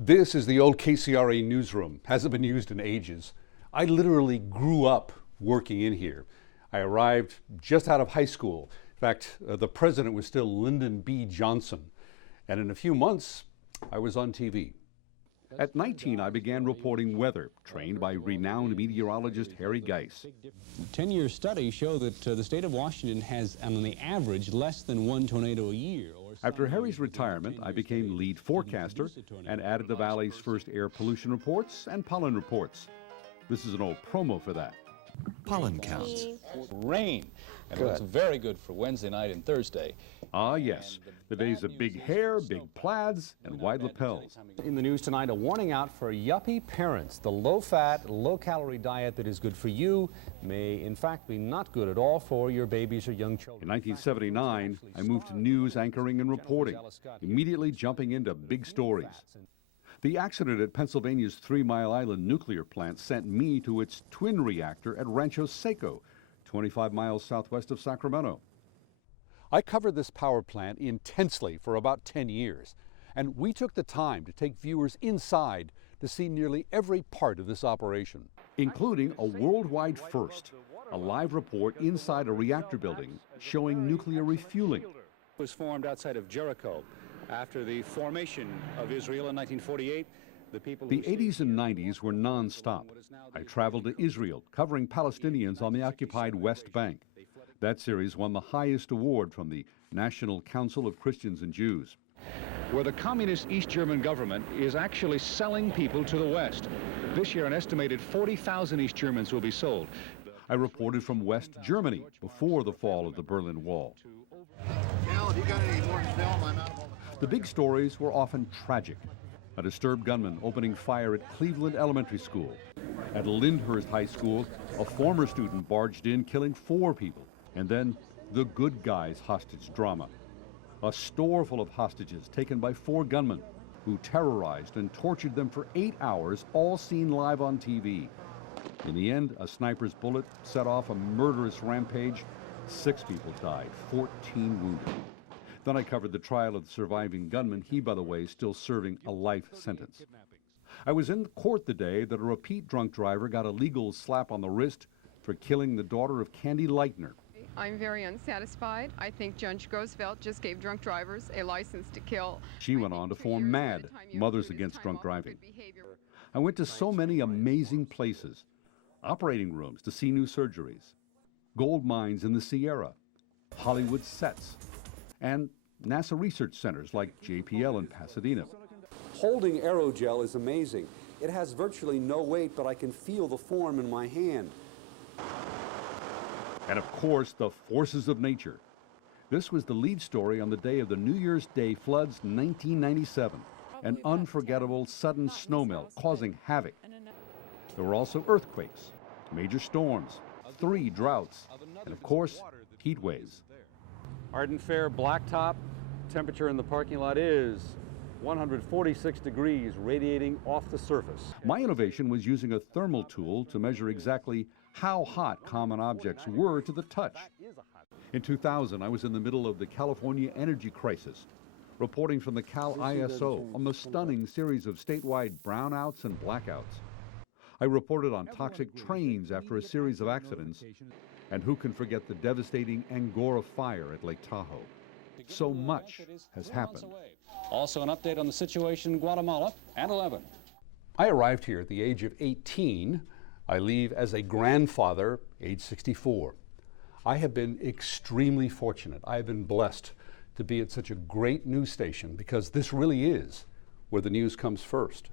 This is the old KCRA newsroom. Hasn't been used in ages. I literally grew up working in here. I arrived just out of high school. In fact, the president was still Lyndon B. Johnson. And in a few months, I was on TV. At 19, I began reporting weather, trained by renowned meteorologist Harry Geiss. 10-year studies show that the state of Washington has, on the average, less than one tornado a year. After Harry's retirement, I became lead forecaster and added the Valley's first air pollution reports and pollen reports. This is an old promo for that. Pollen counts. Rain. And it looks very good for Wednesday night and Thursday. Ah, yes. The days of big hair, big plaids, and wide lapels. In the news tonight, a warning out for yuppie parents. The low-fat, low-calorie diet that is good for you may, in fact, be not good at all for your babies or young children. In 1979, I moved to news anchoring and reporting, immediately jumping into big stories. The accident at Pennsylvania's 3 Mile Island nuclear plant sent me to its twin reactor at Rancho Seco, 25 miles southwest of Sacramento. I covered this power plant intensely for about 10 years, and we took the time to take viewers inside to see nearly every part of this operation. Including a worldwide first, a live report inside a reactor building showing nuclear refueling. It was formed outside of Jericho. After the formation of Israel in 1948, the 80s and 90s were non-stop. I traveled to Israel, covering Palestinians on the occupied West Bank. That series won the highest award from the National Council of Christians and Jews. where the communist East German government is actually selling people to the West. This year, an estimated 40,000 East Germans will be sold. I reported from West Germany before the fall of the Berlin Wall. The big stories were often tragic. A disturbed gunman opening fire at Cleveland Elementary School. At Lyndhurst High School, a former student barged in, killing 4 people. And then the good guys hostage drama. A store full of hostages taken by 4 gunmen who terrorized and tortured them for 8 hours, all seen live on TV. In the end, a sniper's bullet set off a murderous rampage. 6 people died, 14 wounded. Then I covered the trial of the surviving gunman. He, by the way, is still serving a life sentence. I was in court the day that a repeat drunk driver got a legal slap on the wrist for killing the daughter of Candy Lightner. I'm very unsatisfied. I think Judge Roosevelt just gave drunk drivers a license to kill. She went on to form MAD, Mothers Against Drunk Driving. I went to so many amazing places. Operating rooms to see new surgeries, gold mines in the Sierra, Hollywood sets, and NASA research centers like JPL in Pasadena. Holding aerogel is amazing. It has virtually no weight, but I can feel the form in my hand. And of course, the forces of nature. This was the lead story on the day of the New Year's Day floods 1997, an unforgettable sudden snowmelt causing havoc. There were also earthquakes, major storms, 3 droughts, and of course, heat waves. Ardent Fair blacktop. Temperature in the parking lot is 146 degrees radiating off the surface. My innovation was using a thermal tool to measure exactly how hot common objects were to the touch. In 2000, I was in the middle of the California energy crisis, reporting from the Cal ISO on the stunning series of statewide brownouts and blackouts. I reported on toxic trains after a series of accidents, and who can forget the devastating Angora fire at Lake Tahoe? So much has happened. Also an update on the situation in Guatemala at 11. I arrived here at the age of 18. I leave as a grandfather, age 64. I have been extremely fortunate. I have been blessed to be at such a great news station because this really is where the news comes first.